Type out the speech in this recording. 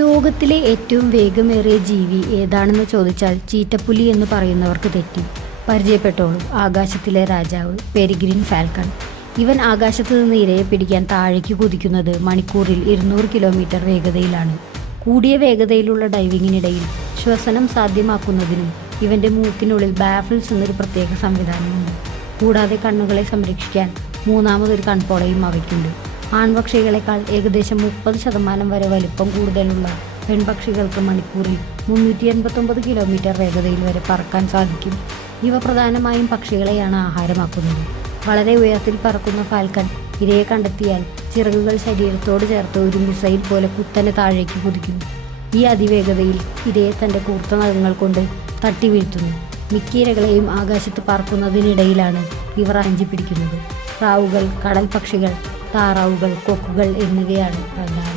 ലോകത്തിലെ ഏറ്റവും വേഗമേറിയ ജീവി ഏതാണെന്ന് ചോദിച്ചാൽ ചീറ്റപ്പുലി എന്ന് പറയുന്നവർക്ക് തെറ്റി. പരിചയപ്പെട്ടോളൂ, ആകാശത്തിലെ രാജാവ് പെരിഗ്രിൻ ഫാൽക്കൺ. ഇവൻ ആകാശത്ത് നിന്ന് ഇരയെ പിടിക്കാൻ താഴേക്ക് കുതിക്കുന്നത് മണിക്കൂറിൽ 200 കിലോമീറ്റർ വേഗതയിലാണ്. കൂടിയ വേഗതയിലുള്ള ഡൈവിങ്ങിനിടയിൽ ശ്വസനം സാധ്യമാക്കുന്നതിനും ഇവൻ്റെ മൂക്കിനുള്ളിൽ ബാഫിൾസ് എന്നൊരു പ്രത്യേക സംവിധാനമുണ്ട്. കൂടാതെ കണ്ണുകളെ സംരക്ഷിക്കാൻ മൂന്നാമതൊരു കൺപോളയും അവയ്ക്കുണ്ട്. ആൺപക്ഷികളെക്കാൾ ഏകദേശം 30% വരെ വലിപ്പം കൂടുതലുള്ള പെൺപക്ഷികൾക്ക് മണിക്കൂറിൽ 389 കിലോമീറ്റർ വേഗതയിൽ വരെ പറക്കാൻ സാധിക്കും. ഇവ പ്രധാനമായും പക്ഷികളെയാണ് ആഹാരമാക്കുന്നത്. വളരെ ഉയരത്തിൽ പറക്കുന്ന ഫാൽക്കൺ ഇരയെ കണ്ടെത്തിയാൽ ചിറകുകൾ ശരീരത്തോട് ചേർത്ത് ഒരു മിസൈൽ പോലെ കുത്തനെ താഴേക്ക് കുതിക്കുന്നു. ഈ അതിവേഗതയിൽ ഇരയെ തൻ്റെ കൂർത്ത നഖങ്ങൾ കൊണ്ട് തട്ടി വീഴ്ത്തുന്നു. മിക്ക ഇരകളെയും ആകാശത്ത് പറക്കുന്നതിനിടയിലാണ് ഇവർ അഞ്ചി പിടിക്കുന്നത്. പ്രാവുകൾ, കടൽ പക്ഷികൾ, താറാവുകൾ, കൊക്കുകൾ എന്നിവയാണ് പ്രധാന